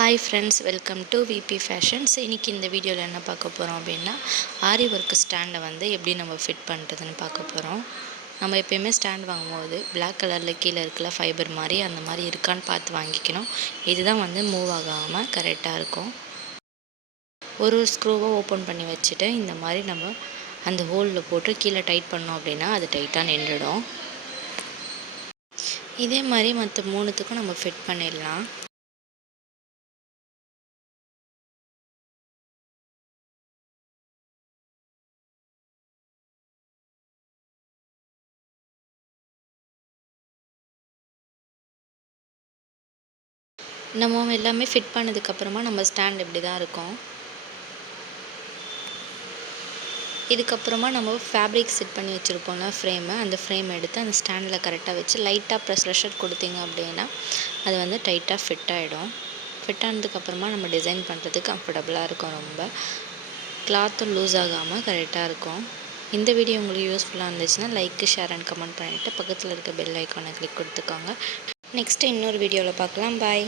Hi friends, welcome to VP Fashions. இன்னைக்கு இந்த வீடியோல என்ன பார்க்க போறோம் அப்படினா ஆரி வர்க் ஸ்டாண்ட வந்து எப்படி நம்ம ஃபிட் பண்றதுன்னு பார்க்க போறோம். நம்ம எப்பவுமே ஸ்டாண்ட் வாங்கும்போது Black கலர்ல கீழ இருக்கல ஃபைபர் மாதிரி அந்த மாதிரி இருக்கான்னு பார்த்து வாங்கிக்கணும். இதுதான் வந்து மூவ் ஆகாம கரெக்ட்டா இருக்கும். ஒரு ஸ்க்ரூவை ஓபன் பண்ணி வச்சிட்டு இந்த மாதிரி நம்ம அந்த ஹோல்ல போட்டு கீழ டைட் பண்ணோம் அப்படினா அது டைட்டா நின்னுடும். இதே மாதிரி மற்ற மூணுத்துக்கும் நம்ம ஃபிட் பண்ணிடலாம். நம்ம எல்லாமே ஃபிட் பண்ணதுக்கு அப்புறமா நம்ம ஸ்டாண்ட் இப்படி தான் இருக்கும். இதுக்கப்புறமா நம்ம ஃபேப்ரிக் செட் பண்ணி வச்சுருப்போம்ல ஃப்ரேமை, அந்த ஃப்ரேம் எடுத்து அந்த ஸ்டாண்டில் கரெக்டாக வச்சு லைட்டாக ப்ரெஷர் கொடுத்தீங்க அப்படின்னா அது வந்து டைட்டாக ஃபிட் ஆகிடும். ஃபிட் ஆனதுக்கப்புறமா நம்ம டிசைன் பண்ணுறதுக்கு கம்ஃபர்டபுளாக இருக்கும். ரொம்ப கிளாத்தும் லூஸ் ஆகாமல் கரெக்டாக இருக்கும். இந்த வீடியோ உங்களுக்கு யூஸ்ஃபுல்லாக இருந்துச்சுன்னா லைக், ஷேர் அண்ட் கமெண்ட் பண்ணிவிட்டு பக்கத்தில் இருக்க பெல் ஐக்கானை கிளிக் கொடுத்துக்கோங்க. நெக்ஸ்ட்டு இன்னொரு வீடியோவில் பார்க்கலாம். பாய்.